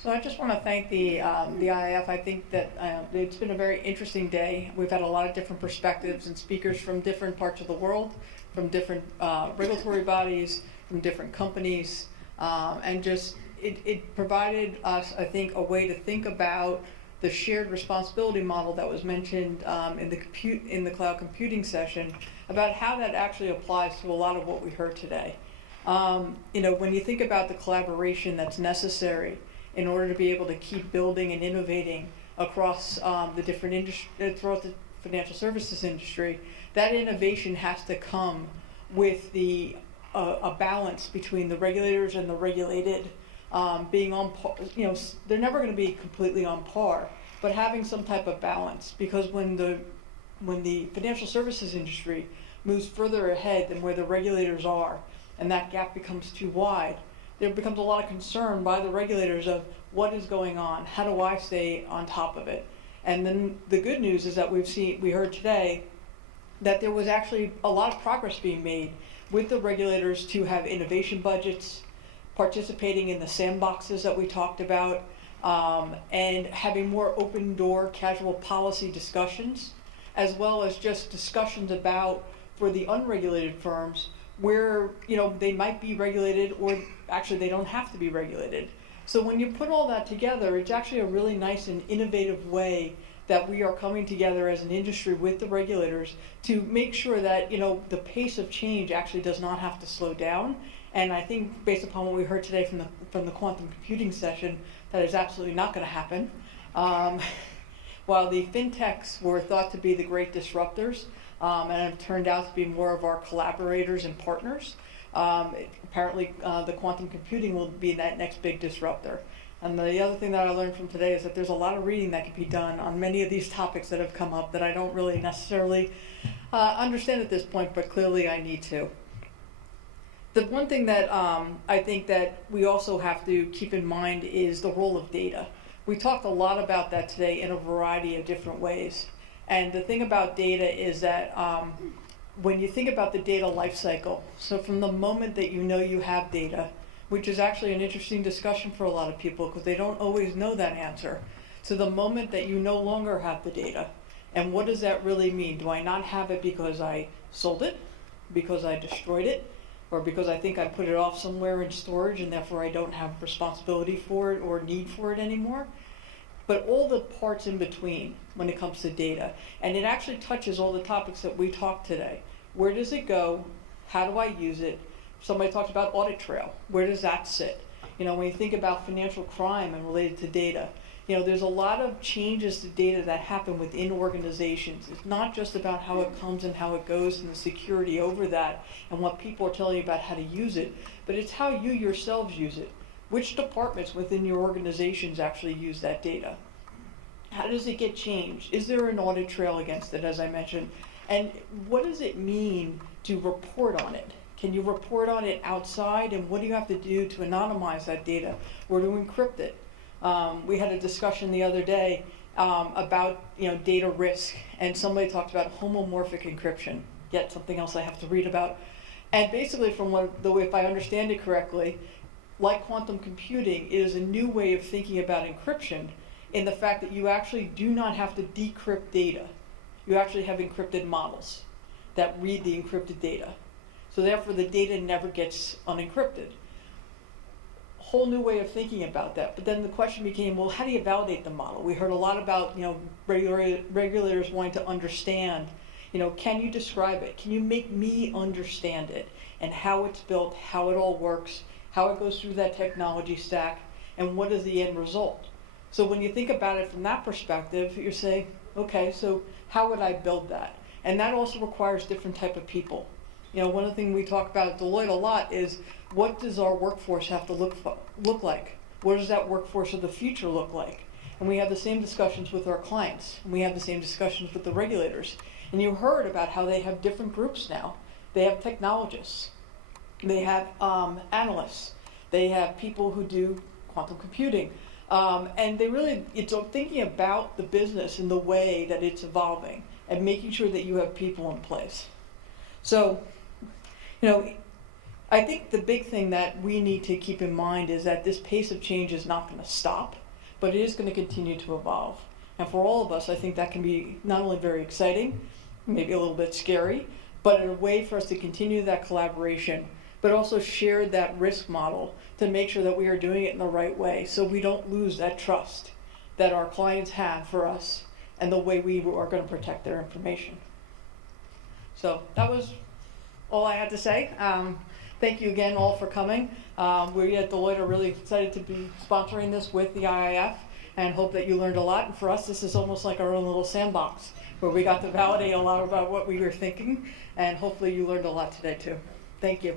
So I just want to thank the IIF. I think that it's been a very interesting day. We've had a lot of different perspectives and speakers from different parts of the world, from different regulatory bodies, from different companies, and just it provided us, I think, a way to think about the shared responsibility model that was mentioned in the cloud computing session, about how that actually applies to a lot of what we heard today. When you think about the collaboration that's necessary in order to be able to keep building and innovating across the different throughout the financial services industry, that innovation has to come with a balance between the regulators and the regulated, being on par. They're never going to be completely on par, but having some type of balance, because when the financial services industry moves further ahead than where the regulators are, and that gap becomes too wide, there becomes a lot of concern by the regulators of what is going on, how do I stay on top of it? And then the good news is that we heard today that there was actually a lot of progress being made with the regulators to have innovation budgets, participating in the sandboxes that we talked about, and having more open door casual policy discussions, as well as just discussions about, for the unregulated firms, where they might be regulated, or actually they don't have to be regulated. So when you put all that together, it's actually a really nice and innovative way that we are coming together as an industry with the regulators to make sure that the pace of change actually does not have to slow down. And I think, based upon what we heard today from the quantum computing session, that is absolutely not going to happen. While the fintechs were thought to be the great disruptors, and have turned out to be more of our collaborators and partners, apparently the quantum computing will be that next big disruptor. And the other thing that I learned from today is that there's a lot of reading that can be done on many of these topics that have come up that I don't really necessarily understand at this point, but clearly I need to. The one thing that I think that we also have to keep in mind is the role of data. We talked a lot about that today in a variety of different ways. And the thing about data is that when you think about the data lifecycle, so from the moment that you have data, which is actually an interesting discussion for a lot of people because they don't always know that answer, to the moment that you no longer have the data. And what does that really mean? Do I not have it because I sold it, because I destroyed it, or because I think I put it off somewhere in storage and therefore I don't have responsibility for it or need for it anymore? But all the parts in between when it comes to data. And it actually touches all the topics that we talked today. Where does it go? How do I use it? Somebody talked about Audit Trail. Where does that sit? When you think about financial crime and related to data, there's a lot of changes to data that happen within organizations. It's not just about how it comes and how it goes and the security over that and what people are telling you about how to use it, but it's how you yourselves use it. Which departments within your organizations actually use that data? How does it get changed? Is there an audit trail against it, as I mentioned? And what does it mean to report on it? Can you report on it outside? And what do you have to do to anonymize that data or to encrypt it? We had a discussion the other day about data risk, and somebody talked about homomorphic encryption, yet something else I have to read about. And basically, if I understand it correctly, like quantum computing, it is a new way of thinking about encryption in the fact that you actually do not have to decrypt data. You actually have encrypted models that read the encrypted data. So therefore the data never gets unencrypted. Whole new way of thinking about that. But then the question became, well, how do you validate the model? We heard a lot about regulators wanting to understand, can you describe it? Can you make me understand it? And how it's built, how it all works, how it goes through that technology stack, and what is the end result? So when you think about it from that perspective, you're saying, okay, so how would I build that? And that also requires different type of people. One of the things we talk about at Deloitte a lot is, what does our workforce have to look like? What does that workforce of the future look like? And we have the same discussions with our clients, and we have the same discussions with the regulators. And you heard about how they have different groups now. They have technologists, they have analysts, they have people who do quantum computing, and it's thinking about the business in the way that it's evolving and making sure that you have people in place. So, I think the big thing that we need to keep in mind is that this pace of change is not going to stop, but it is going to continue to evolve. And for all of us, I think that can be not only very exciting, maybe a little bit scary, but a way for us to continue that collaboration, but also share that risk model to make sure that we are doing it in the right way so we don't lose that trust that our clients have for us and the way we are going to protect their information. So that was all I had to say. Thank you again all for coming. We at Deloitte are really excited to be sponsoring this with the IIF and hope that you learned a lot. And for us, this is almost like our own little sandbox where we got to validate a lot about what we were thinking, and hopefully you learned a lot today too. Thank you.